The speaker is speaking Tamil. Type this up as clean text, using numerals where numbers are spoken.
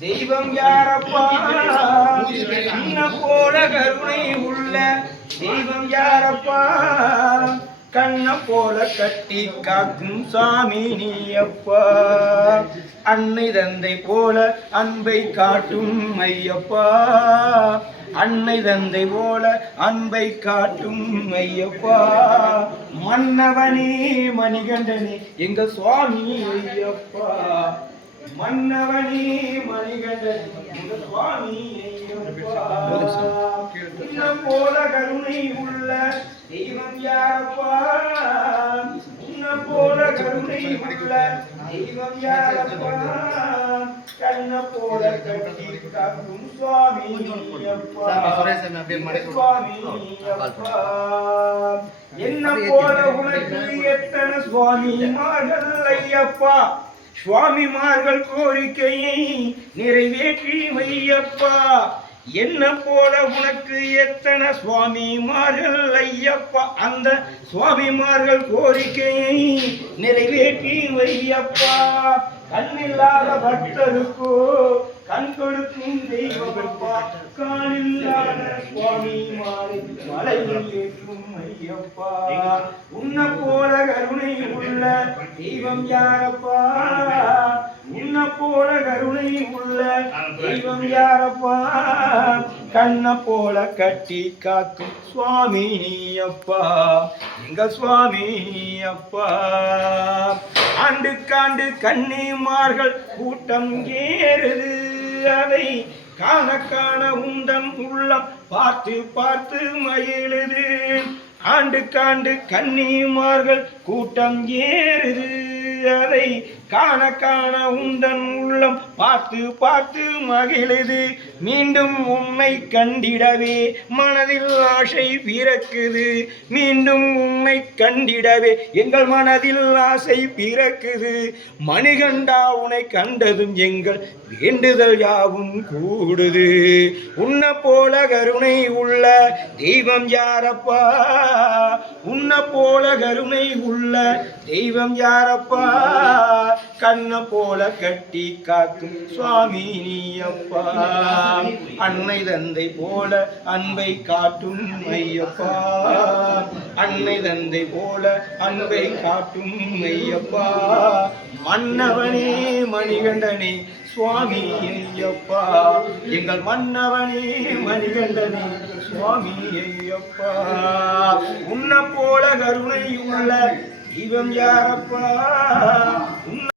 தெய்வம் யாரப்பா உன்ன போல கருணை உள்ள தெய்வம் யாரப்பா கண்ண போல கட்டி காக்கும் சாமி நீயப்பா அன்னை தந்தை போல அன்பை காட்டும் ஐயப்பா அன்னை தந்தை போல அன்பை காட்டும் ஐயப்பா மன்னவனே மணிகண்டனே எங்க சுவாமி ஐயப்பா மன்னவனே மணிகண்டனே எங்க சுவாமி ஐயப்பா உன்ன போல கருணை உள்ள தெய்வம் யாரப்பா உன்ன போல கருணை உள்ள தெய்வம் யாரப்பா கண்ண போல கட்டி காக்கும் சுவாமி ஐயப்பா சுவாமி ஐயப்பா என்ன போல உனக்கு எத்தனை சுவாமிமார்கள் ஐயப்பா சுவாமிமார்கள் கோரிக்கையை நிறைவேற்றி வையப்பா என்ன போல உனக்கு எத்தனை சுவாமிமார்கள் ஐயப்பா அந்த சுவாமிமார்கள் கோரிக்கையை நிறைவேற்றி வையப்பா கண்ணில்லாத பக்தருக்கோ கண் கொடுக்கும் தெய்வமப்பா காணில்லாத சுவாமிமாரை மலையில் ஏற்றும் ஐயப்பா உன்ன போல கருணை உள்ள தெய்வம் யாரப்பா உன்ன போல கருணை உள்ள தெய்வம் யாரப்பா கண்ண போல கட்டி காக்கும் சுவாமி நீயப்பா எங்க சுவாமி நீயப்பா ஆண்டுக்காண்டு கன்னிமார்கள் கூட்டம் ஏறுது அதை காண காண உந்தன் உள்ளம் பார்த்து பார்த்து மகிழுது ஆண்டுக்காண்டு கன்னிமார்கள் கூட்டம் ஏறுது அதை காண காண உந்தன் உள்ளம் பார்த்து பார்த்து மகிழுது மீண்டும் உம்மை கண்டிடவே மனதில் ஆசை பிறக்குது மீண்டும் உம்மை கண்டிடவே எங்கள் மனதில் ஆசை பிறக்குது மணிகண்டா உன்னை கண்டதும் எங்கள் வேண்டுதல் யாவும் கூடுது உன்ன போல கருணை உள்ள தெய்வம் யாரப்பா உன்ன போல கருணை உள்ள தெய்வம் யாரப்பா கண்ண போல கட்டி காக்கும் சுவாமி நீயப்பா அன்னை தந்தை போல அன்பை காட்டும் ஐயப்பா அன்னை தந்தை போல அன்பை காட்டும் ஐயப்பா மன்னவனே மணிகண்டனே சுவாமி ஐயப்பா எங்கள் மன்னவனே மணிகண்டனே சுவாமி ஐயப்பா உன்ன போல கருணை உள்ள தெய்வம் யாரப்பா